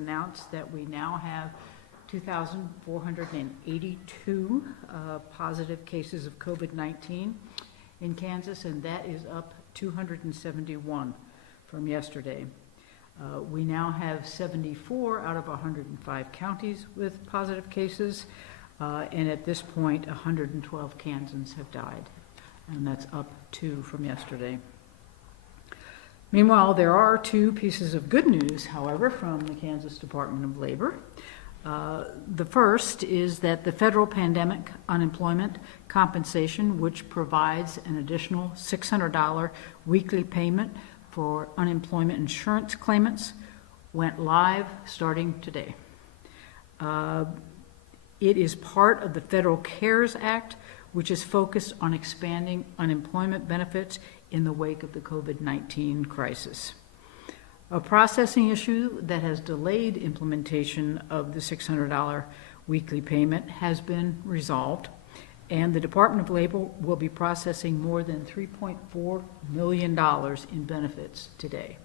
announce that we now have 2,482 positive cases of COVID-19 in Kansas, and that is up 271 from yesterday. We now have 74 out of 105 counties with positive cases, and at this point 112 Kansans have died, and that's up 2 from yesterday. Meanwhile, there are 2 pieces of good news, however, from the Kansas Department of Labor. The first is that the federal pandemic unemployment compensation, which provides an additional $600 weekly payment for unemployment insurance claimants, went live starting today. It is part of the Federal CARES Act, which is focused on expanding unemployment benefits in the wake of the COVID-19 crisis. A processing issue that has delayed implementation of the $600 weekly payment has been resolved, and the Department of Labor will be processing more than $3.4 million in benefits today.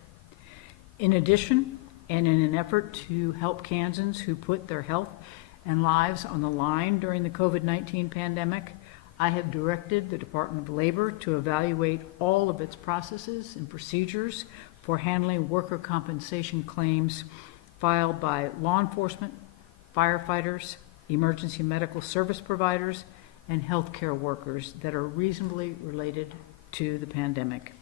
In addition, and in an effort to help Kansans who put their health and lives on the line during the COVID-19 pandemic, I have directed the Department of Labor to evaluate all of its processes and procedures for handling worker compensation claims filed by law enforcement, firefighters, emergency medical service providers, and healthcare workers that are reasonably related to the pandemic.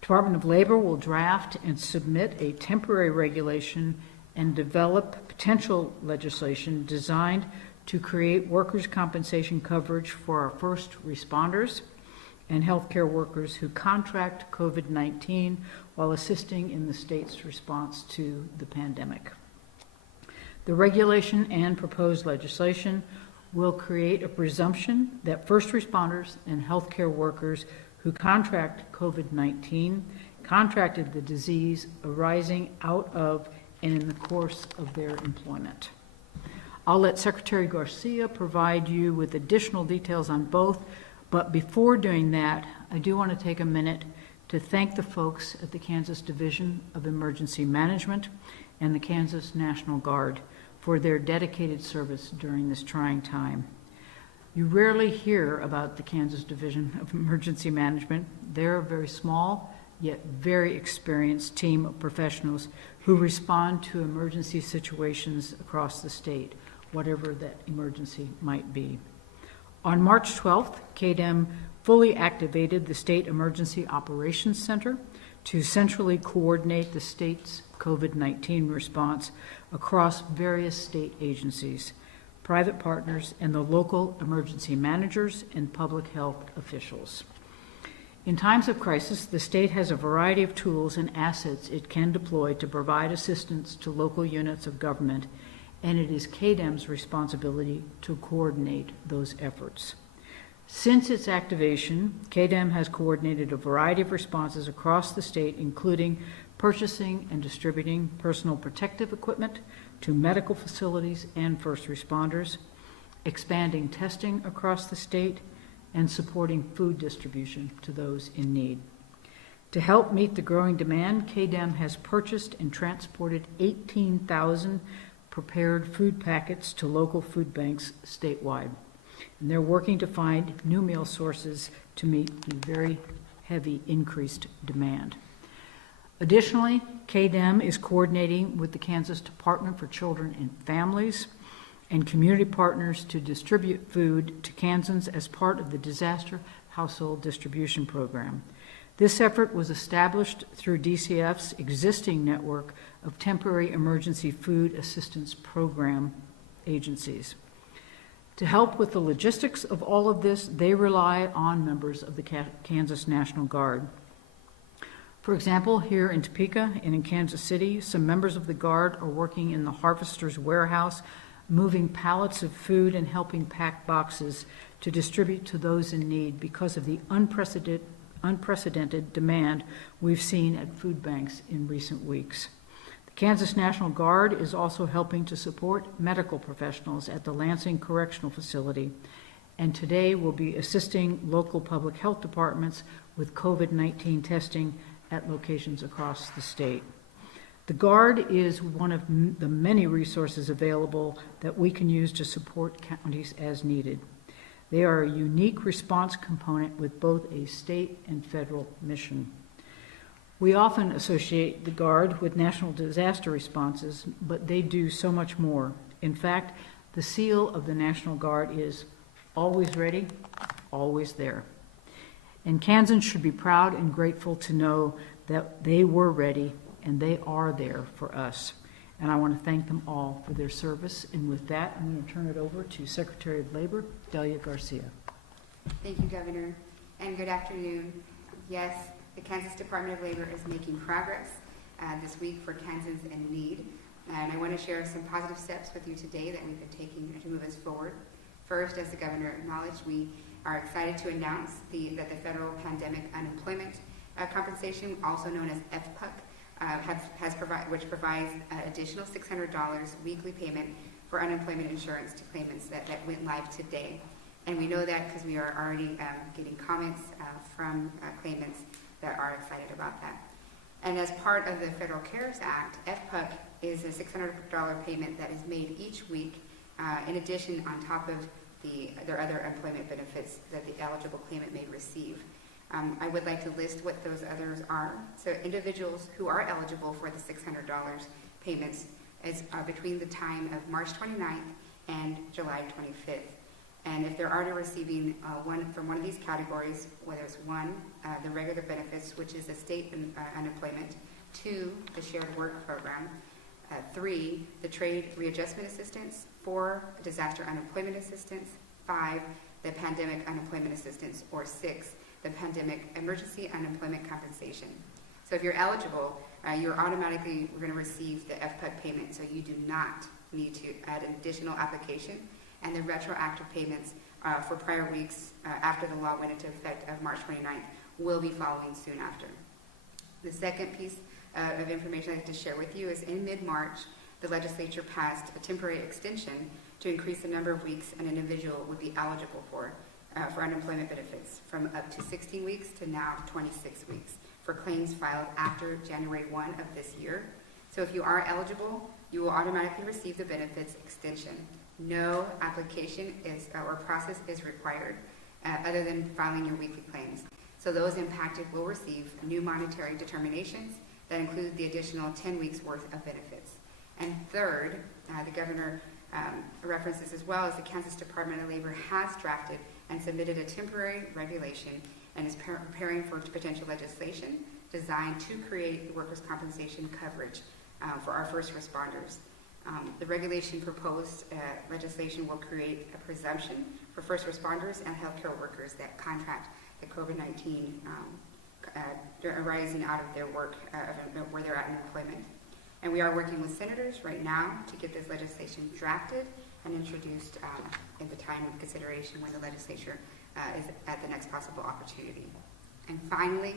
Department of Labor will draft and submit a temporary regulation and develop potential legislation designed to create workers' compensation coverage for our first responders and healthcare workers who contract COVID-19 while assisting in the state's response to the pandemic. The regulation and proposed legislation will create a presumption that first responders and healthcare workers who contract COVID-19 contracted the disease arising out of and in the course of their employment. I'll let Secretary Garcia provide you with additional details on both, but before doing that, I do want to take a minute to thank the folks at the Kansas Division of Emergency Management and the Kansas National Guard for their dedicated service during this trying time. You rarely hear about the Kansas Division of Emergency Management. They're a very small, yet very experienced team of professionals who respond to emergency situations across the state, whatever that emergency might be. On March 12th, KDEM fully activated the State Emergency Operations Center to centrally coordinate the state's COVID-19 response across various state agencies, private partners, and the local emergency managers and public health officials. In times of crisis, the state has a variety of tools and assets it can deploy to provide assistance to local units of government, and it is KDEM's responsibility to coordinate those efforts. Since its activation, KDEM has coordinated a variety of responses across the state, including purchasing and distributing personal protective equipment to medical facilities and first responders, expanding testing across the state, and supporting food distribution to those in need. To help meet the growing demand, KDEM has purchased and transported 18,000 prepared food packets to local food banks statewide. And they're working to find new meal sources to meet the very heavy increased demand. Additionally, KDEM is coordinating with the Kansas Department for Children and Families and community partners to distribute food to Kansans as part of the Disaster Household Distribution Program. This effort was established through DCF's existing network of temporary emergency food assistance program agencies. To help with the logistics of all of this, they rely on members of the Kansas National Guard. For example, here in Topeka and in Kansas City, some members of the Guard are working in the harvester's warehouse, moving pallets of food and helping pack boxes to distribute to those in need because of the unprecedented demand we've seen at food banks in recent weeks. The Kansas National Guard is also helping to support medical professionals at the Lansing Correctional Facility, and today will be assisting local public health departments with COVID-19 testing at locations across the state. The Guard is one of the many resources available that we can use to support counties as needed. They are a unique response component with both a state and federal mission. We often associate the Guard with national disaster responses, but they do so much more. In fact, the seal of the National Guard is always ready, always there. And Kansans should be proud and grateful to know that they were ready and they are there for us. And I want to thank them all for their service. And with that, I'm going to turn it over to Secretary of Labor, Delia Garcia. Thank you, Governor, and good afternoon. Yes, the Kansas Department of Labor is making progress this week for Kansans in need. And I want to share some positive steps with you today that we've been taking to move us forward. First, as the Governor acknowledged, we are excited to announce that the Federal Pandemic Unemployment Compensation, also known as FPUC, which provides additional $600 weekly payment for unemployment insurance to claimants that went live today. And we know that because we are already getting comments from claimants that are excited about that. And as part of the Federal CARES Act, FPUC is a $600 payment that is made each week in addition on top of their other employment benefits that the eligible claimant may receive. I would like to list what those others are. So individuals who are eligible for the $600 payments is between the time of March 29th and July 25th. And if they're already receiving one from one of these categories, whether it's one, the regular benefits, which is the state unemployment, 2, the shared work program, 3, the trade readjustment assistance, 4, disaster unemployment assistance, 5, the pandemic unemployment assistance, or 6, the pandemic emergency unemployment compensation. So if you're eligible, you're automatically going to receive the FPUC payment, so you do not need to add an additional application. And the retroactive payments for prior weeks after the law went into effect of March 29th will be following soon after. The second piece of information I'd like to share with you is in mid-March, the legislature passed a temporary extension to increase the number of weeks an individual would be eligible for unemployment benefits from up to 16 weeks to now 26 weeks for claims filed after January 1 of this year. So if you are eligible, you will automatically receive the benefits extension. No application or process is required other than filing your weekly claims. So those impacted will receive new monetary determinations that include the additional 10 weeks worth of benefits. And third, the Governor references as well as the Kansas Department of Labor has drafted and submitted a temporary regulation and is preparing for potential legislation designed to create workers' compensation coverage for our first responders. The regulation proposed legislation will create a presumption for first responders and healthcare workers that contract the COVID-19 arising out of their work, where they're at in employment. And we are working with senators right now to get this legislation drafted and introduced in the time of consideration when the legislature is at the next possible opportunity. And finally,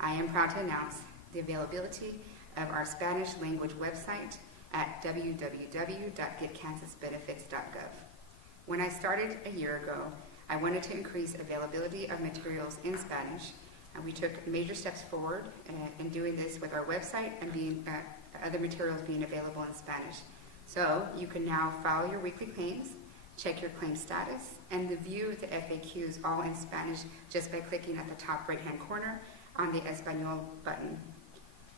I am proud to announce the availability of our Spanish language website at www.getkansasbenefits.gov. When I started a year ago, I wanted to increase availability of materials in Spanish, and we took major steps forward in doing this with our website and other materials being available in Spanish. So you can now file your weekly claims, check your claim status, and view the FAQs all in Spanish just by clicking at the top right-hand corner on the Español button.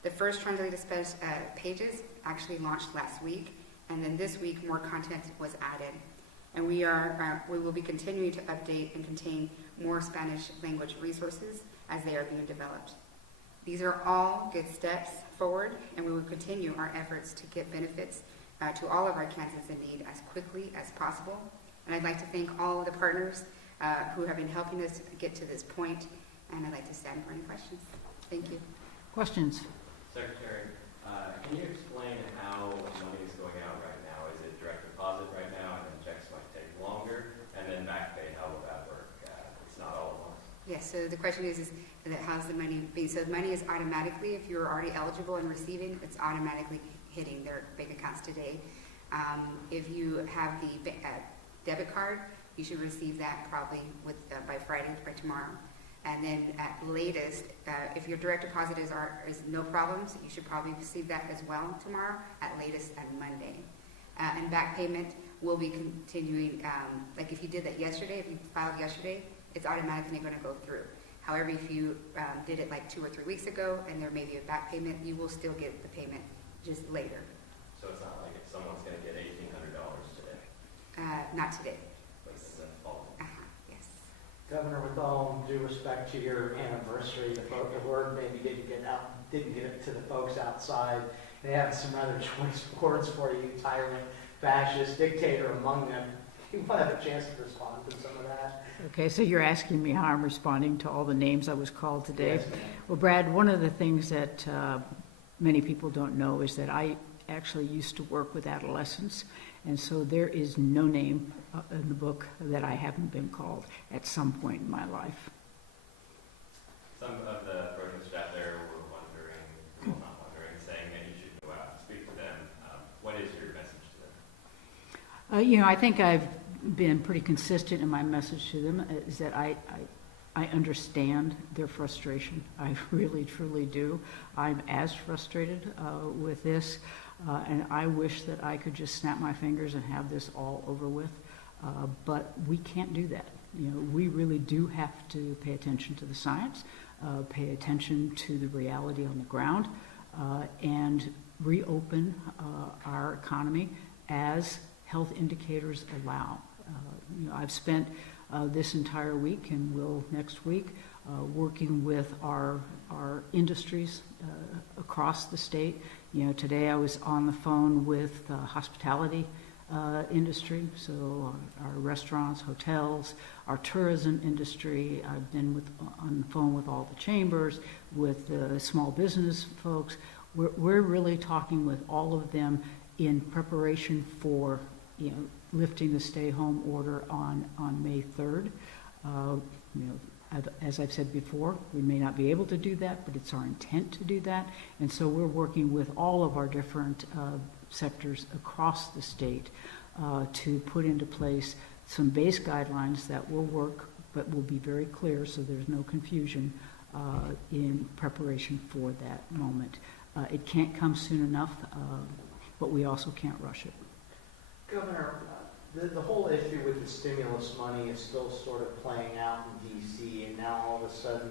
The first translated Spanish pages actually launched last week, and then this week more content was added. And we will be continuing to update and contain more Spanish language resources as they are being developed. These are all good steps forward, and we will continue our efforts to get benefits to all of our Kansans in need as quickly as possible. And I'd like to thank all of the partners who have been helping us get to this point, and I'd like to stand for any questions. Thank you. Questions? Secretary, can you explain how money is going out right now? Is it direct deposit right now, and then checks might take longer, and then back pay? How will that work? It's not all at once. Yes. So the question is that how's the money being? So the money is automatically, if you're already eligible and receiving, it's automatically hitting their bank accounts today. If you have the debit card, you should receive that probably by Friday, by tomorrow. And then at latest, if your direct deposit is no problems, you should probably receive that as well tomorrow, at latest on Monday. And back payment will be continuing, like if you did that yesterday, if you filed yesterday, it's automatically going to go through. However, if you did it like 2 or 3 weeks ago and there may be a back payment, you will still get the payment just later. So it's not like if someone's going to get $1,800 today? Not today. But it's in the fall. Yes. Governor, with all due respect to your anniversary, the word maybe didn't get it to the folks outside. They have some rather choice words for you: tyrant, fascist, dictator among them. You want to have a chance to respond to some of that? Okay, so you're asking me how I'm responding to all the names I was called today. Yes, ma'am. Well, Brad, one of the things that many people don't know is that I actually used to work with adolescents, and so there is no name in the book that I haven't been called at some point in my life. Some of the protesters out there were wondering, well, not wondering, saying that you should go out and speak to them. What is your message to them? I think I've been pretty consistent in my message to them, is that I understand their frustration. I really, truly do. I'm as frustrated with this, and I wish that I could just snap my fingers and have this all over with, but we can't do that. We really do have to pay attention to the science, pay attention to the reality on the ground, and reopen our economy as health indicators allow. I've spent this entire week and will next week working with our industries across the state. Today I was on the phone with the hospitality industry, so our restaurants, hotels, our tourism industry. I've been on the phone with all the chambers, with the small business folks. We're really talking with all of them in preparation for lifting the stay-home order on May 3rd. As I've said before, we may not be able to do that, but it's our intent to do that. And so we're working with all of our different sectors across the state to put into place some base guidelines that will work, but will be very clear so there's no confusion in preparation for that moment. It can't come soon enough, but we also can't rush it. Governor, the whole issue with the stimulus money is still sort of playing out in D.C., and now all of a sudden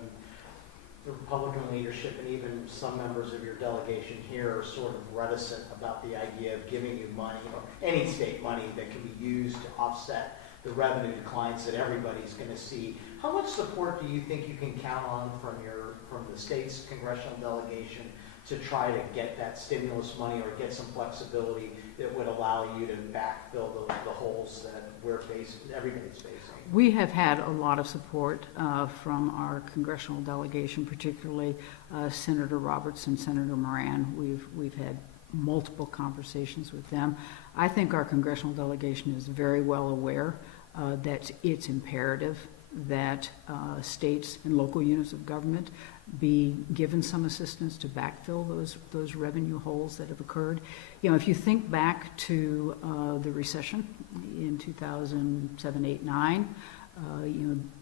the Republican leadership and even some members of your delegation here are sort of reticent about the idea of giving you money, or any state money, that can be used to offset the revenue declines that everybody's going to see. How much support do you think you can count on from the state's congressional delegation to try to get that stimulus money or get some flexibility that would allow you to backfill the holes that everybody's facing? We have had a lot of support from our congressional delegation, particularly Senator Robertson, Senator Moran. We've had multiple conversations with them. I think our congressional delegation is very well aware that it's imperative that states and local units of government be given some assistance to backfill those revenue holes that have occurred. If you think back to the recession in 2007, 8, 9,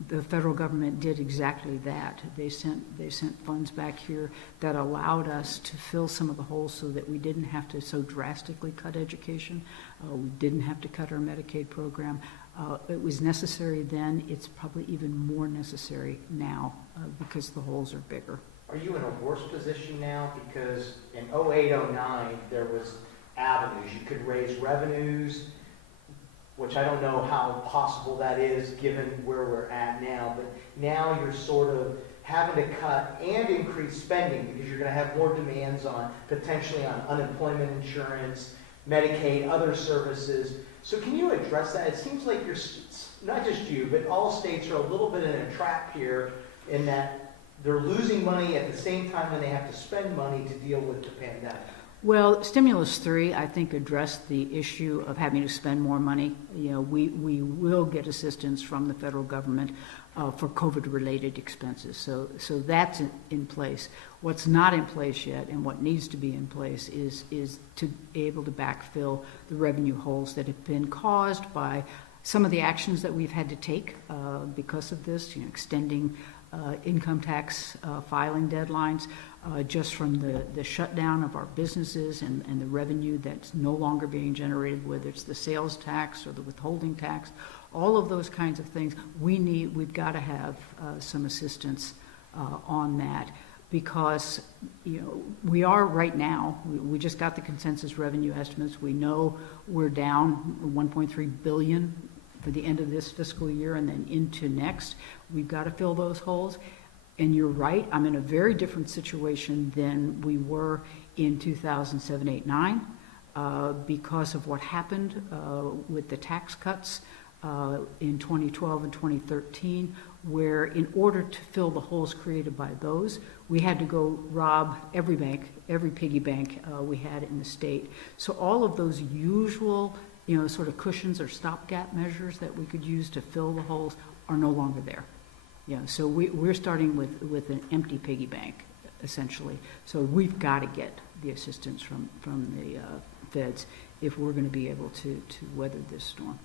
the federal government did exactly that. They sent funds back here that allowed us to fill some of the holes so that we didn't have to so drastically cut education. We didn't have to cut our Medicaid program. It was necessary then. It's probably even more necessary now because the holes are bigger. Are you in a worse position now? Because in 08, 09, there was avenues. You could raise revenues, which I don't know how possible that is given where we're at now. But now you're sort of having to cut and increase spending because you're going to have more demands potentially on unemployment insurance, Medicaid, other services. So can you address that? It seems like not just you, but all states are a little bit in a trap here in that they're losing money at the same time when they have to spend money to deal with the pandemic. Well, Stimulus 3, I think, addressed the issue of having to spend more money. We will get assistance from the federal government for COVID-related expenses. So that's in place. What's not in place yet, and what needs to be in place, is to be able to backfill the revenue holes that have been caused by some of the actions that we've had to take because of this, extending income tax filing deadlines, just from the shutdown of our businesses and the revenue that's no longer being generated, whether it's the sales tax or the withholding tax, all of those kinds of things. We've got to have some assistance on that, because we are right now, we just got the consensus revenue estimates. We know we're down 1.3 billion for the end of this fiscal year and then into next. We've got to fill those holes. And you're right, I'm in a very different situation than we were in 2007, 8, 9 because of what happened with the tax cuts in 2012 and 2013, where in order to fill the holes created by those, we had to go rob every bank, every piggy bank we had in the state. So all of those usual, sort of cushions or stopgap measures that we could use to fill the holes are no longer there. So we're starting with an empty piggy bank, essentially. So we've got to get the assistance from the feds if we're going to be able to weather this storm.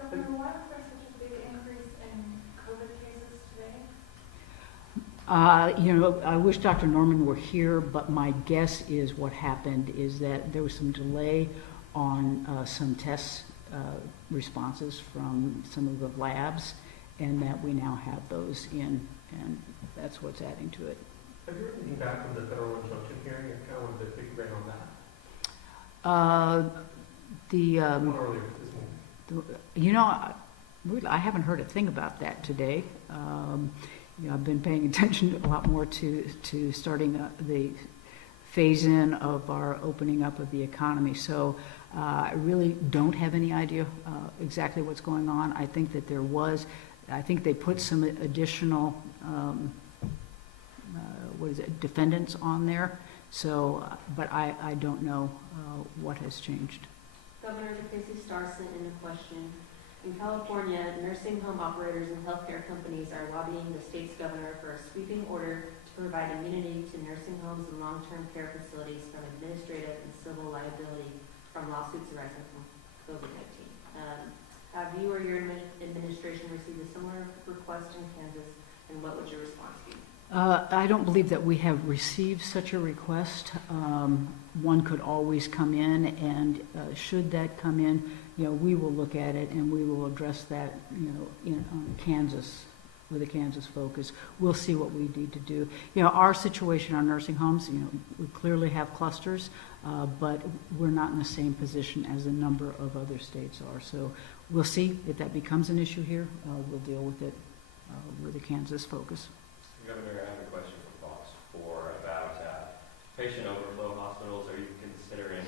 Governor, why was there such a big increase in COVID cases today? I wish Dr. Norman were here, but my guess is what happened is that there was some delay on some test responses from some of the labs, and that we now have those in, and that's what's adding to it. Have you heard anything back from the federal injunction hearing? I kind of wanted to pick your brain on that. One earlier this morning. I haven't heard a thing about that today. I've been paying attention a lot more to starting the phase-in of our opening up of the economy. So I really don't have any idea exactly what's going on. I think that I think they put some additional, defendants on there. So, but I don't know what has changed. Governor Casey Starson in the question. In California, nursing home operators and healthcare companies are lobbying the state's governor for a sweeping order to provide immunity to nursing homes and long-term care facilities from administrative and civil liability from lawsuits arising from COVID-19. Have you or your administration received a similar request in Kansas, and what would your response be? I don't believe that we have received such a request. One could always come in, and should that come in, we will look at it and we will address that, in Kansas, with a Kansas focus. We'll see what we need to do. Our situation on nursing homes, we clearly have clusters, but we're not in the same position as a number of other states are. So we'll see if that becomes an issue here. We'll deal with it with a Kansas focus. Governor, I have a question for Fox 4 about patient overflow hospitals. Are you considering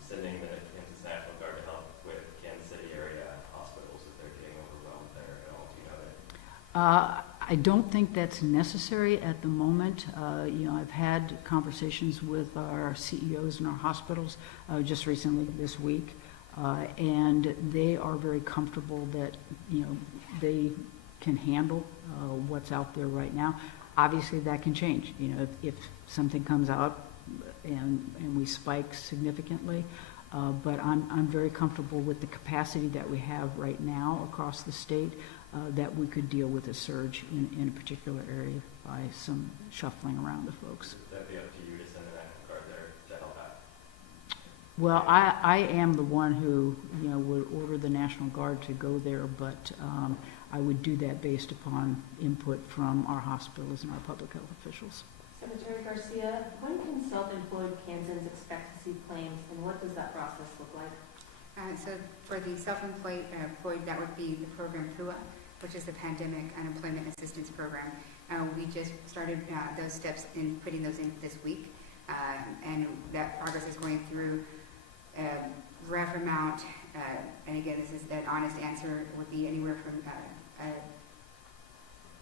sending the Kansas National Guard to help with Kansas City area hospitals if they're getting overwhelmed there at all? Do you know that? I don't think that's necessary at the moment. I've had conversations with our CEOs in our hospitals just recently this week, and they are very comfortable that they can handle what's out there right now. Obviously, that can change. If something comes out and we spike significantly, but I'm very comfortable with the capacity that we have right now across the state, that we could deal with a surge in a particular area by some shuffling around of folks. Would that be up to you to send the National Guard there to help out? Well, I am the one who would order the National Guard to go there, but I would do that based upon input from our hospitals and our public health officials. Secretary Garcia, when can self-employed Kansans expect to see claims, and what does that process look like? So for the self-employed, that would be the program PUA, which is the Pandemic Unemployment Assistance Program. We just started those steps in putting those in this week, and that progress is going through rough amount, and again, this is an honest answer, would be anywhere from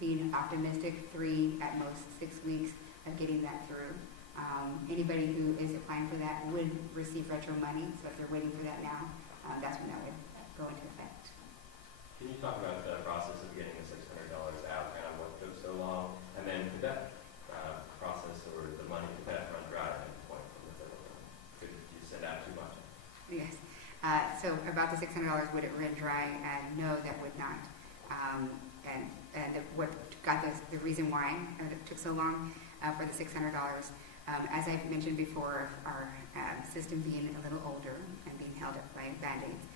being optimistic, 3 at most 6 weeks of getting that through. Anybody who is applying for that would receive retro money, so if they're waiting for that now, that's when that would go into effect. Can you talk about the process of getting the $600 out, kind of what took so long, and then could that process or the money, could that run dry at any point from the federal government? Could you send out too much? Yes. So about the $600, would it run dry? No, that would not. what got the reason why it took so long for the $600. As I've mentioned before, our system being a little older and being held up by Band-Aids,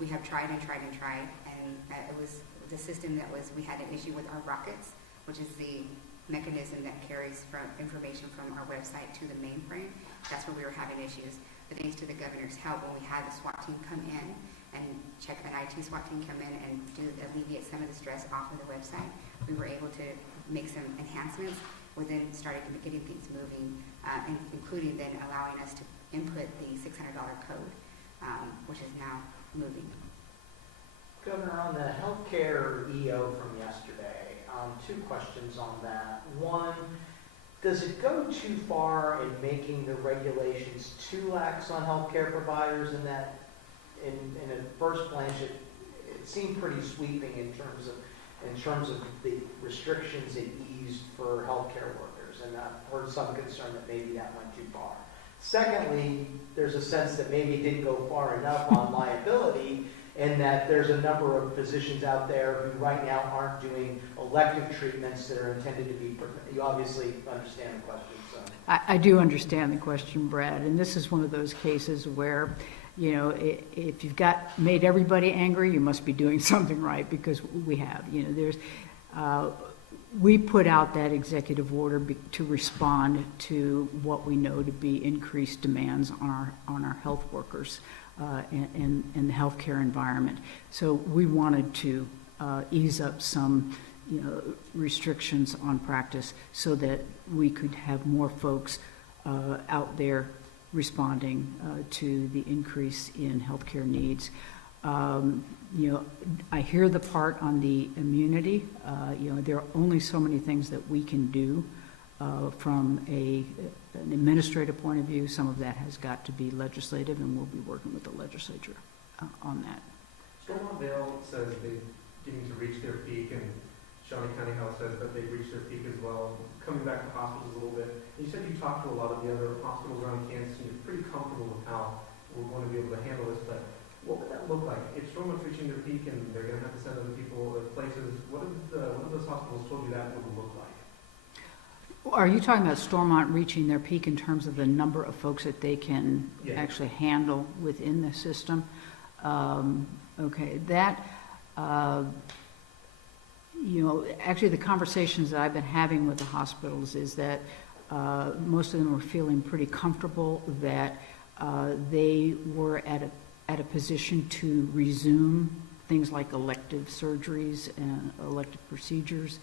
we have tried and tried and tried, and it was the system we had an issue with our rockets, which is the mechanism that carries information from our website to the mainframe. That's where we were having issues. But thanks to the governor's help, when we had the SWAT team come in and check an IT SWAT team come in and alleviate some of the stress off of the website, we were able to make some enhancements. We then started getting things moving, including then allowing us to input the $600 code, which is now moving. Governor, on the healthcare EO from yesterday, two questions on that. One, does it go too far in making the regulations too lax on healthcare providers in that, in a first glance, it seemed pretty sweeping in terms of the restrictions it eased for healthcare workers, and I've heard some concern that maybe that went too far. Secondly, there's a sense that maybe it didn't go far enough on liability, and that there's a number of physicians out there who right now aren't doing elective treatments that are intended to be, you obviously understand the question. So. I do understand the question, Brad, and this is one of those cases where, you know, if you've made everybody angry, you must be doing something right, because we have. You know, we put out that executive order to respond to what we know to be increased demands on our health workers and the healthcare environment. So we wanted to ease up some, you know, restrictions on practice so that we could have more folks out there responding to the increase in healthcare needs. You know, I hear the part on the immunity. You know, there are only so many things that we can do from an administrative point of view. Some of that has got to be legislative, and we'll be working with the legislature on that. Stormont-Vail says they're getting to reach their peak, and Shawnee County Health says that they've reached their peak as well. Coming back to hospitals a little bit, you said you talked to a lot of the other hospitals around Kansas, and you're pretty comfortable with how we're going to be able to handle this, but what would that look like? If Stormont's reaching their peak and they're going to have to send other people to places, what have those hospitals told you that would look like? Are you talking about Stormont reaching their peak in terms of the number of folks that they can actually handle within the system? Okay, that, you know, actually the conversations that I've been having with the hospitals is that most of them were feeling pretty comfortable that they were at a position to resume things like elective surgeries and elective procedures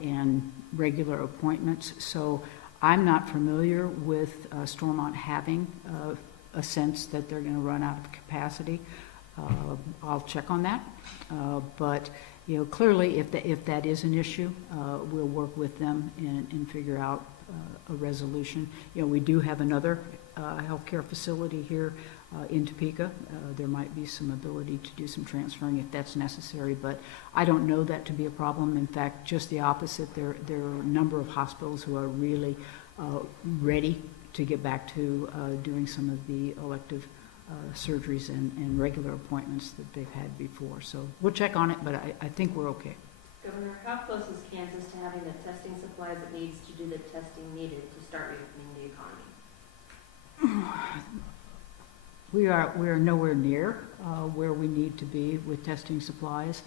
and regular appointments. So I'm not familiar with Stormont having a sense that they're going to run out of capacity. I'll check on that. But you know, clearly, if that is an issue, we'll work with them and figure out a resolution. You know, we do have another healthcare facility here in Topeka. There might be some ability to do some transferring if that's necessary, but I don't know that to be a problem. In fact, just the opposite. There are a number of hospitals who are really ready to get back to doing some of the elective surgeries and regular appointments that they've had before. So we'll check on it, but I think we're okay. Governor, how close is Kansas to having the testing supplies it needs to do the testing needed to start reopening the economy? We are nowhere near where we need to be with testing supplies.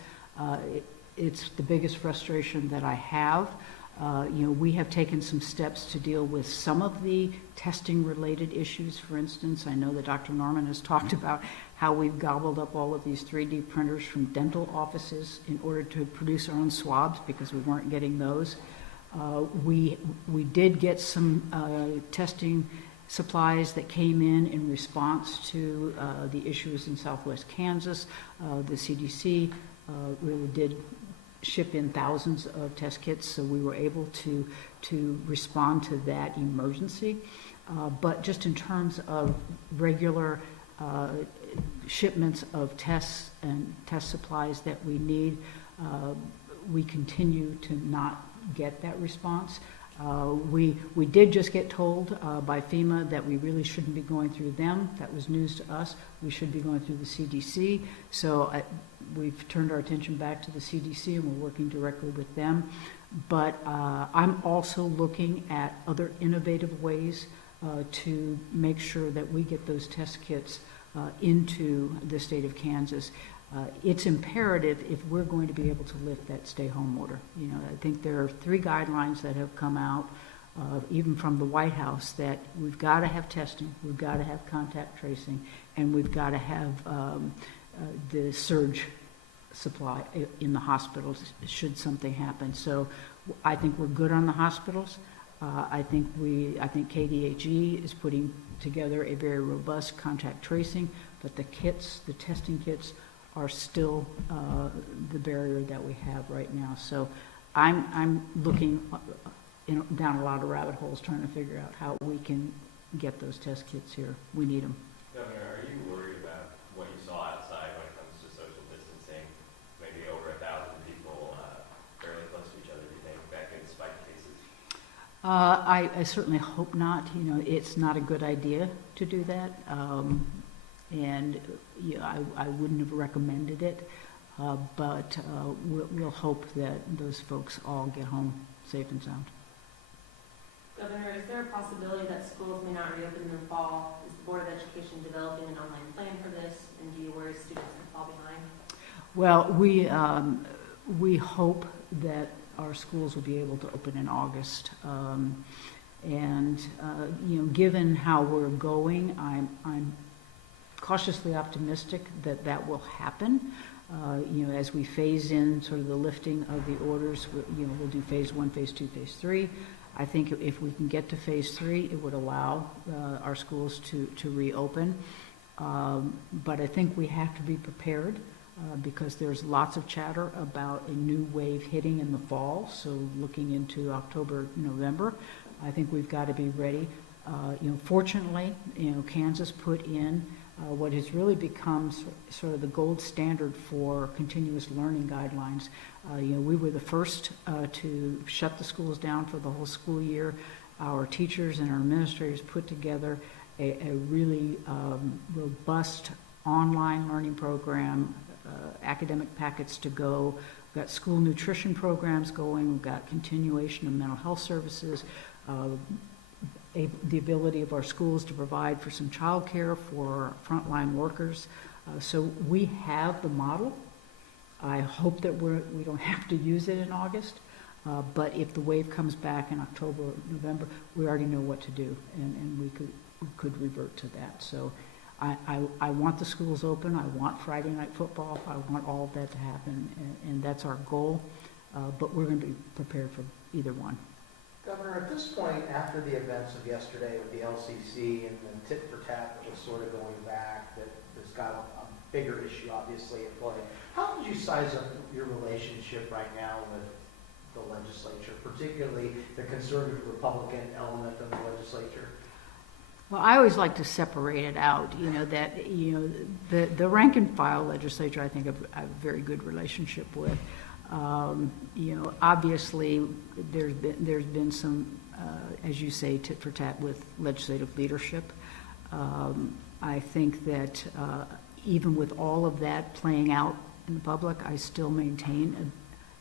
It's the biggest frustration that I have. You know, we have taken some steps to deal with some of the testing-related issues. For instance, I know that Dr. Norman has talked about how we've gobbled up all of these 3D printers from dental offices in order to produce our own swabs because we weren't getting those. We did get some testing supplies that came in response to the issues in Southwest Kansas. The CDC really did ship in thousands of test kits, so we were able to respond to that emergency. But just in terms of regular shipments of tests and test supplies that we need, we continue to not get that response. We did just get told by FEMA that we really shouldn't be going through them. That was news to us. We should be going through the CDC. So We've turned our attention back to the CDC, and we're working directly with them. But I'm also looking at other innovative ways to make sure that we get those test kits into the state of Kansas. It's imperative if we're going to be able to lift that stay-home order. You know, I think there are 3 guidelines that have come out, even from the White House, that we've got to have testing, we've got to have contact tracing, and we've got to have the surge supply in the hospitals should something happen. So I think we're good on the hospitals. I think KDHE is putting together a very robust contact tracing, but the kits, the testing kits, are still the barrier that we have right now. So I'm looking down a lot of rabbit holes trying to figure out how we can get those test kits here. We need them. Governor, are you worried about what you saw outside when it comes to social distancing? Maybe over 1,000 people fairly close to each other. Do you think that could spike cases? I certainly hope not. You know, it's not a good idea to do that. And I wouldn't have recommended it. But we'll hope that those folks all get home safe and sound. Governor, is there a possibility that schools may not reopen in the fall? Is the Board of Education developing an online plan for this? And do you worry students could fall behind? Well, we hope that our schools will be able to open in August. Given how we're going, I'm cautiously optimistic that that will happen. As we phase in sort of the lifting of the orders, we'll do phase 1, phase 2, phase 3. I think if we can get to phase 3, it would allow our schools to reopen. But I think we have to be prepared because there's lots of chatter about a new wave hitting in the fall. So looking into October, November, I think we've got to be ready. Fortunately, Kansas put in what has really become sort of the gold standard for continuous learning guidelines. We were the first to shut the schools down for the whole school year. Our teachers and our administrators put together a really robust online learning program, academic packets to go. We've got school nutrition programs going. We've got continuation of mental health services. The ability of our schools to provide for some child care for frontline workers. So we have the model. I hope that we don't have to use it in August, but if the wave comes back in October or November, we already know what to do, and we could revert to that. So I want the schools open. I want Friday night football. I want all of that to happen, and that's our goal, but we're going to be prepared for either one. Governor, at this point, after the events of yesterday with the LCC and the tit for tat that was sort of going back, that there's got a bigger issue obviously at play, how would you size up your relationship right now with the legislature, particularly the conservative Republican element of the legislature? Well, I always like to separate it out, the rank and file legislature I think I have a very good relationship with. Obviously there's been some, as you say, tit for tat with legislative leadership. I think that even with all of that playing out in the public, I still maintain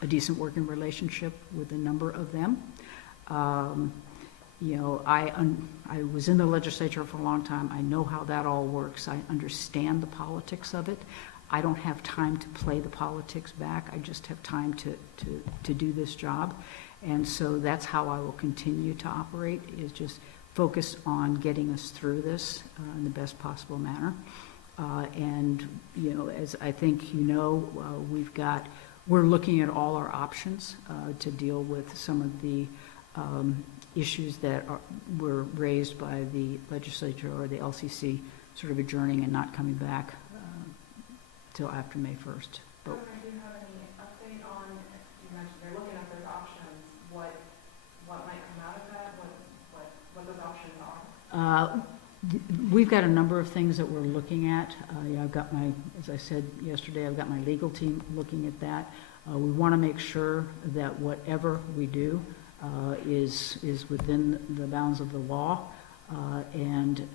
a decent working relationship with a number of them. I was in the legislature for a long time. I know how that all works. I understand the politics of it. I don't have time to play the politics back. I just have time to do this job. And so that's how I will continue to operate, is just focus on getting us through this in the best possible manner. As I think we're looking at all our options to deal with some of the issues that were raised by the legislature or the LCC sort of adjourning and not coming back till after May 1st. Do you have any update on, you mentioned they're looking at those options, what might come out of that, what those options are? We've got a number of things that we're looking at. I've got as I said yesterday, I've got my legal team looking at that. We want to make sure that whatever we do is within the bounds of the law, and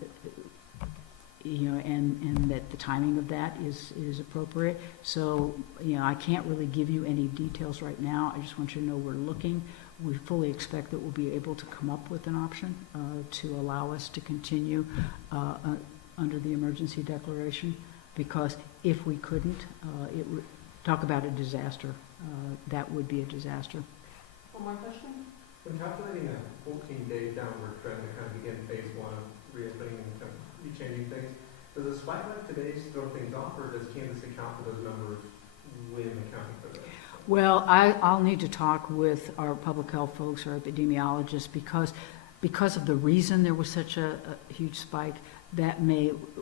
and that the timing of that is appropriate. So, I can't really give you any details right now. I just want you to know we're looking. We fully expect that we'll be able to come up with an option to allow us to continue under the emergency declaration, because if we couldn't, it would talk about a disaster. That would be a disaster. One more question? When calculating a 14-day downward trend to kind of begin phase one of reopening and kind of rechanging things, does a spike like today's throw things off, or does Kansas account for those numbers when accounting for this? Well, I'll need to talk with our public health folks or epidemiologists, because of the reason there was such a huge spike,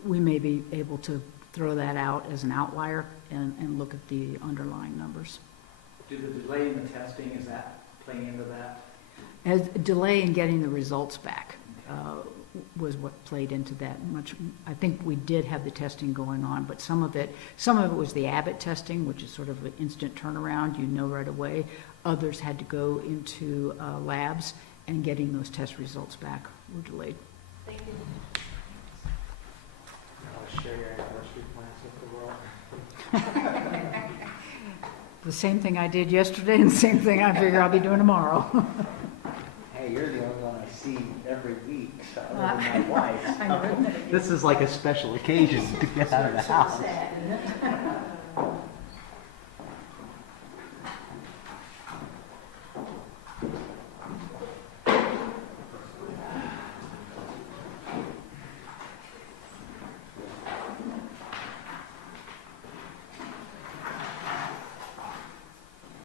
we may be able to throw that out as an outlier and look at the underlying numbers. Do the delay in the testing, is that playing into that? As a delay in getting the results back was what played into that much. I think we did have the testing going on, but some of it was the Abbott testing, which is sort of an instant turnaround, right away. Others had to go into labs, and getting those test results back were delayed. Thank you. I'll share your anniversary plans with the world. The same thing I did yesterday, and the same thing I figure I'll be doing tomorrow. Hey, you're the only one I see every week, so other than my wife. I know. This is like a special occasion to get out of the house. Sad.